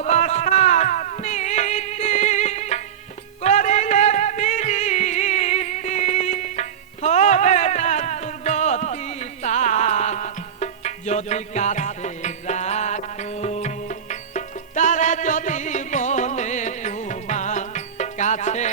ভালোবাসার নীতি করিলে প্রীতি হবে না দুর্গতি তার। যদি কাছে রাখো, তারা যদি বলে তোমার কাছে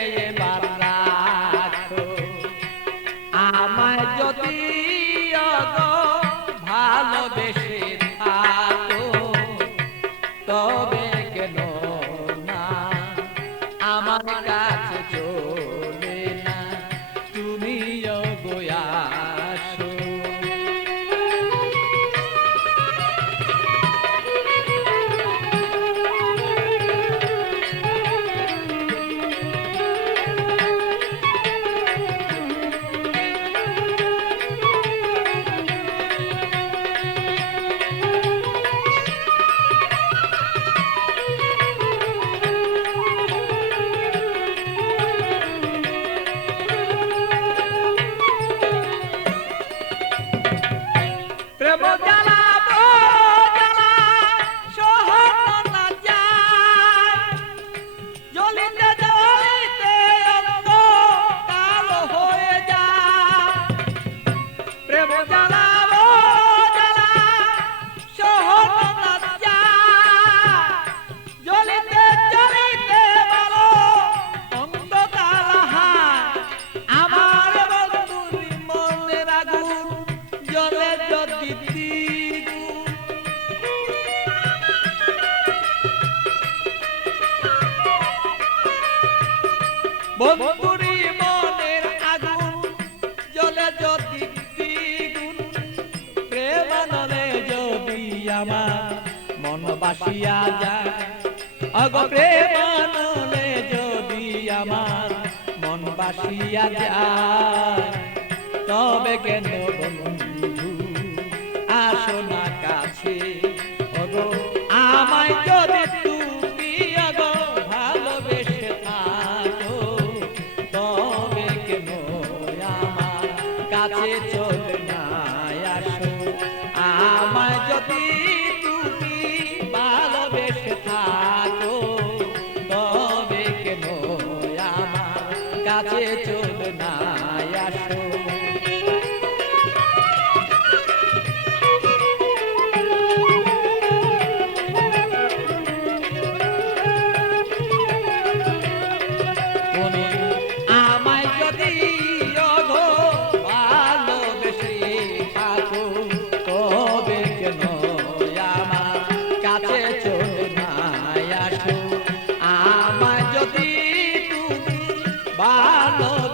বন্ধুরি মনের আগুন জ্বলে যদি দ্বিগুণ। যদি আমার মন বাসিয়া যায় অগ প্রেমানলে যদি আমার মন বাসিয়া যায় তবে কেন বন্ধু না কাছে ওগো আমায় কাছে ভালোবেসে